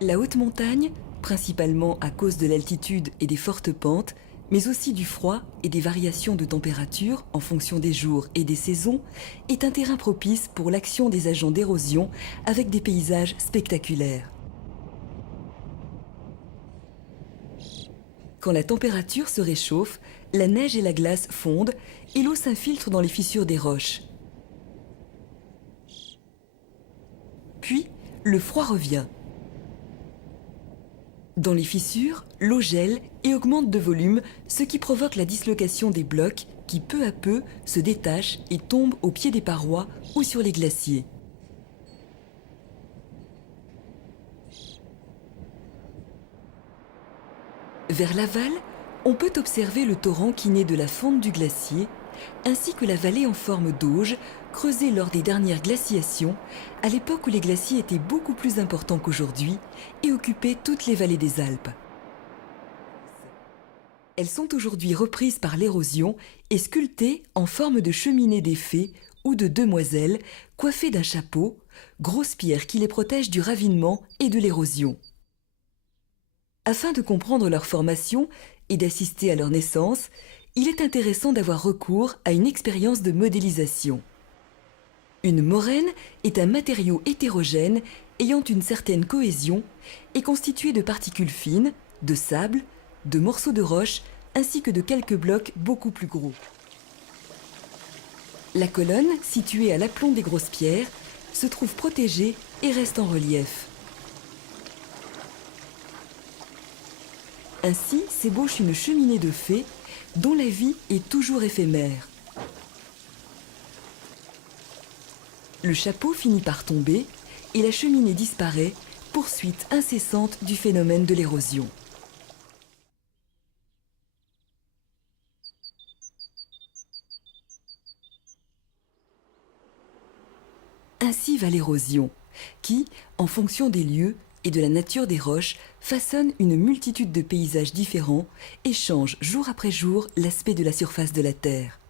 La haute montagne, principalement à cause de l'altitude et des fortes pentes, mais aussi du froid et des variations de température en fonction des jours et des saisons, est un terrain propice pour l'action des agents d'érosion avec des paysages spectaculaires. Quand la température se réchauffe, la neige et la glace fondent et l'eau s'infiltre dans les fissures des roches. Puis, le froid revient. Dans les fissures, l'eau gèle et augmente de volume, ce qui provoque la dislocation des blocs qui peu à peu se détachent et tombent au pied des parois ou sur les glaciers. Vers l'aval, on peut observer le torrent qui naît de la fonte du glacier, ainsi que la vallée en forme d'auge, creusée lors des dernières glaciations, à l'époque où les glaciers étaient beaucoup plus importants qu'aujourd'hui et occupaient toutes les vallées des Alpes. Elles sont aujourd'hui reprises par l'érosion et sculptées en forme de cheminée des fées ou de demoiselles coiffées d'un chapeau, grosse pierre qui les protège du ravinement et de l'érosion. Afin de comprendre leur formation et d'assister à leur naissance, il est intéressant d'avoir recours à une expérience de modélisation. Une moraine est un matériau hétérogène ayant une certaine cohésion et constitué de particules fines, de sable, de morceaux de roche ainsi que de quelques blocs beaucoup plus gros. La colonne, située à l'aplomb des grosses pierres, se trouve protégée et reste en relief. Ainsi s'ébauche une cheminée de fées dont la vie est toujours éphémère. Le chapeau finit par tomber et la cheminée disparaît, poursuite incessante du phénomène de l'érosion. Ainsi va l'érosion, qui, en fonction des lieux et de la nature des roches, façonne une multitude de paysages différents et change jour après jour l'aspect de la surface de la Terre.